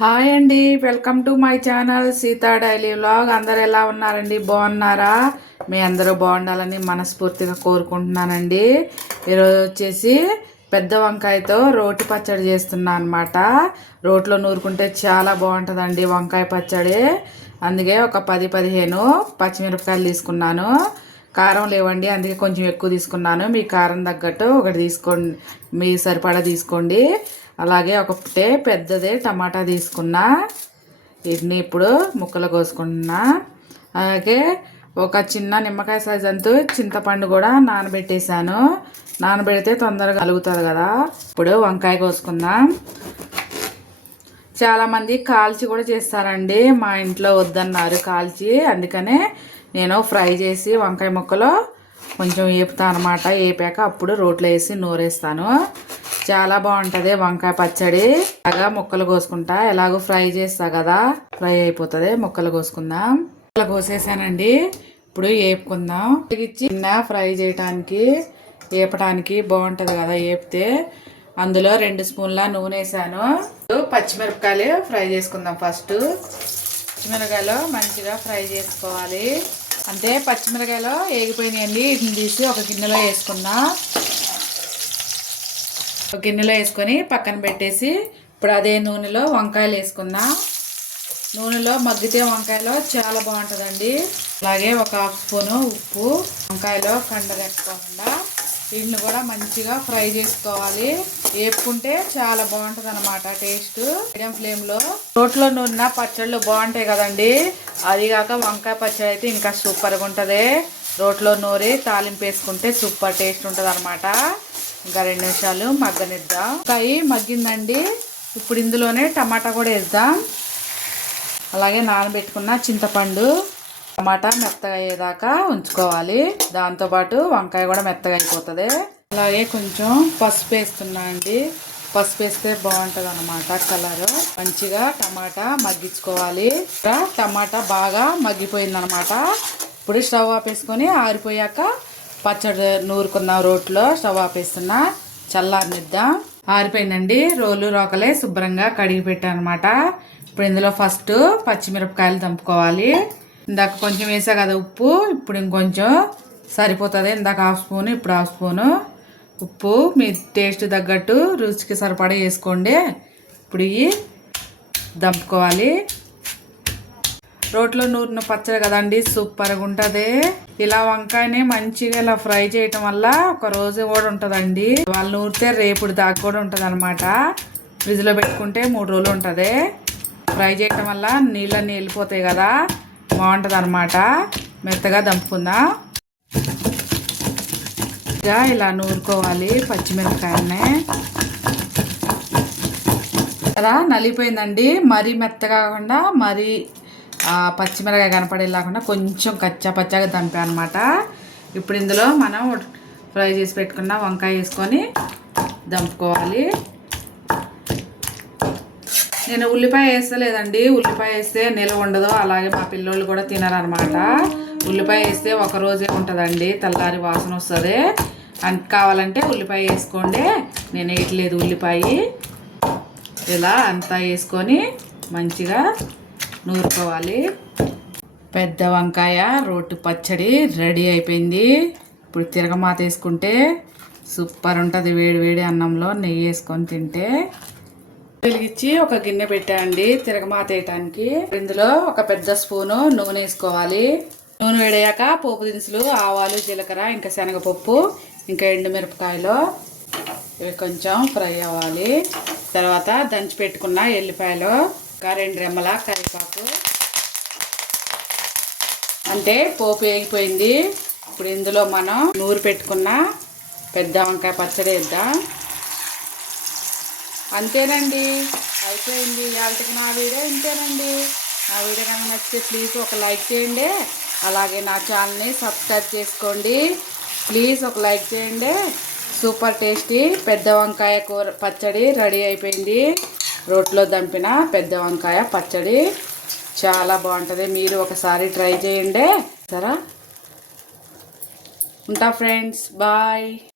Hi అండి, welcome to my channel Sita daily vlog. అందరు ఎలా ఉన్నారండి? బాగున్నారా? మీ అందరూ బాగుండాలని మనస్ఫూర్తిగా కోరుకుంటున్నానండి. ఈరోజు వచ్చేసి పెద్ద వంకాయతో రోటి పచ్చడి చేస్తున్నా అనమాట. రోట్లో నూరుకుంటే చాలా బాగుంటుందండి వంకాయ పచ్చడి. అందుకే ఒక 10-15 పచ్చిమిరపకాయలు తీసుకున్నాను. కారం లేవండి, అందుకే కొంచెం ఎక్కువ తీసుకున్నాను. మీ కారం తగ్గట్టు ఒకటి తీసుకోండి, మీ సరిపడా తీసుకోండి. అలాగే ఒకటే పెద్దదే టమాటా తీసుకున్నా, వీటిని ఇప్పుడు ముక్కలు కోసుకుంటున్నా. అలాగే ఒక చిన్న నిమ్మకాయ సైజ్ అంతా చింతపండు కూడా నానబెట్టేశాను. నానబెడితే తొందరగా కలుగుతుంది కదా. ఇప్పుడు వంకాయ కోసుకుందాం. చాలామంది కాల్చి కూడా చేస్తారండి, మా ఇంట్లో వద్దన్నారు కాల్చి. అందుకనే నేను ఫ్రై చేసి వంకాయ ముక్కలు కొంచెం వేపుతాను అనమాట. వేపాక అప్పుడు రోట్లో వేసి నూరేస్తాను. చాలా బాగుంటుంది వంకాయ పచ్చడి. అలాగా ముక్కలు కోసుకుంటా, ఎలాగో ఫ్రై చేస్తా కదా, ఫ్రై అయిపోతుంది. ముక్కలు కోసుకుందాం. ముక్కలు కోసేసానండి, ఇప్పుడు వేపుకుందాం. చిన్న ఫ్రై చేయటానికి వేపడానికి బాగుంటుంది కదా వేపితే. అందులో 2 స్పూన్ల నూనె వేసాను. పచ్చిమిరపకాయలు ఫ్రై చేసుకుందాం. ఫస్ట్ పచ్చిమిరపకాయలు మంచిగా ఫ్రై చేసుకోవాలి. అంటే పచ్చిమిరపకాయలు వేగిపోయినాయండి. వీటిని తీసి ఒక గిన్నెలో వేసుకున్నా. ఒక గిన్నెలో వేసుకొని పక్కన పెట్టేసి ఇప్పుడు అదే నూనెలో వంకాయలు వేసుకున్నా. నూనెలో మగ్గితే వంకాయలో చాలా బాగుంటుందండి. అలాగే ఒక 1/2 స్పూను ఉప్పు. వంకాయలో కండరెక్కకుండా వీటిని కూడా మంచిగా ఫ్రై చేసుకోవాలి. వేపుకుంటే చాలా బాగుంటుంది అనమాట టేస్ట్. మీడియం ఫ్లేమ్లో. రోట్లో నూనె పచ్చళ్ళు బాగుంటాయి కదండి. అది కాక వంకాయ పచ్చడి అయితే ఇంకా సూపర్గా ఉంటుంది. రోట్లో నూరి తాలింపు వేసుకుంటే సూపర్ టేస్ట్ ఉంటుంది అనమాట. ఇంకా 2 నిమిషాలు మగ్గనిద్దాం. వంకాయ మగ్గిందండి. ఇప్పుడు ఇందులోనే టమాటా కూడా వేద్దాం. అలాగే నానబెట్టుకున్న చింతపండు, టమాటా మెత్తగా అయ్యేదాకా ఉంచుకోవాలి. దాంతోపాటు వంకాయ కూడా మెత్తగా అయిపోతుంది. అలాగే కొంచెం పసుపు వేస్తున్నా అండి. పసుపు వేస్తే బాగుంటుంది అనమాట కలర్. మంచిగా టమాటా మగ్గించుకోవాలి. టమాటా బాగా మగ్గిపోయింది అనమాట. ఇప్పుడు స్టవ్ ఆపేసుకొని ఆరిపోయాక పచ్చడి నూరుకుందాం. రోట్లో స్టవ్ ఆపేస్తున్నా, చల్లారనిద్దాం. ఆరిపోయిందండి. రోలు రోకలే శుభ్రంగా కడిగి పెట్టాను అనమాట. ఇప్పుడు ఇందులో ఫస్ట్ పచ్చిమిరపకాయలు దంపుకోవాలి. ఇందాక కొంచెం వేసా కదా ఉప్పు, ఇప్పుడు ఇంకొంచెం సరిపోతుంది. ఇందాక 1/2 స్పూను, ఇప్పుడు 1/2 స్పూను ఉప్పు. మీ టేస్ట్ తగ్గట్టు రుచికి సరిపడా వేసుకోండి. ఇప్పుడు ఇవి దంపుకోవాలి. రోట్లో నూరిన పచ్చడి కదండి, సూపర్గా ఉంటుంది. ఇలా వంకాయని మంచిగా ఇలా ఫ్రై చేయటం వల్ల ఒక రోజు కూడా ఉంటుందండి. వాళ్ళు నూరితే రేపుడు దాకా కూడా ఉంటుంది అనమాట. ఫ్రిడ్జ్లో పెట్టుకుంటే 3 రోజులు ఉంటుంది. ఫ్రై చేయటం వల్ల నీళ్ళన్నీ వెళ్ళిపోతాయి కదా, బాగుంటుంది అనమాట. మెత్తగా దంపుకుందాం. ఇలా నూరుకోవాలి పచ్చిమిరపకాయలని. కదా నలిగిపోయిందండి. మరీ మెత్తగా కాకుండా మరీ పచ్చిమిరకాయ కనపడే లేకుండా కొంచెం కచ్చా పచ్చాగా దంపా అనమాట. ఇప్పుడు ఇందులో మనం ఫ్రై చేసి పెట్టుకున్న వంకాయ వేసుకొని దంపుకోవాలి. నేను ఉల్లిపాయ వేస్తలేదండి. ఉల్లిపాయ వేస్తే నిల్వ ఉండదు. అలాగే మా పిల్లోళ్ళు కూడా తినరనమాట. ఉల్లిపాయ వేస్తే ఒక రోజే ఉంటుందండి, తెల్లారి వాసన వస్తుంది. కావాలంటే ఉల్లిపాయ వేసుకోండి. నేను వేయట్లేదు ఉల్లిపాయ. ఇలా అంతా వేసుకొని మంచిగా నూరుకోవాలి. పెద్ద వంకాయ రోటి పచ్చడి రెడీ అయిపోయింది. ఇప్పుడు తిరగమాత వేసుకుంటే సూపర్ ఉంటుంది. వేడి వేడి అన్నంలో నెయ్యి వేసుకొని తింటే. వెలిగించి ఒక గిన్నె పెట్టండి తిరగమాత వేయటానికి. ఇందులో ఒక పెద్ద స్పూను నూనె వేసుకోవాలి. నూనె వేడయ్యాక పోపు దినుసులు, ఆవాలు, జీలకర్ర, ఇంకా శనగపప్పు, ఇంకా ఎండుమిరపకాయలు ఇవి కొంచెం ఫ్రై అవ్వాలి. తర్వాత దంచి పెట్టుకున్న ఎల్లిపాయలు, ఇంకా 2 రెమ్మల కరివేపాకు. అంటే పోపు వేగిపోయింది. ఇప్పుడు ఇందులో మనం నూరు పెట్టుకున్న పెద్ద వంకాయ పచ్చడి వేద్దాం. అంతేనండి, అయిపోయింది. ఇవాళకి నా వీడియో ఇంతేనండి. నా వీడియో కనుక నచ్చితే ప్లీజ్ ఒక లైక్ చేయండి. అలాగే నా ఛానల్ని సబ్స్క్రైబ్ చేసుకోండి. ప్లీజ్ ఒక లైక్ చేయండి. సూపర్ టేస్టీ పెద్ద వంకాయ కూర పచ్చడి రెడీ అయిపోయింది. రోట్లో దంపిన పెద్ద వంకాయ పచ్చడి చాలా బాగుంటుంది. మీరు ఒకసారి ట్రై చేయండి. సరే, ఉంటా ఫ్రెండ్స్, బాయ్.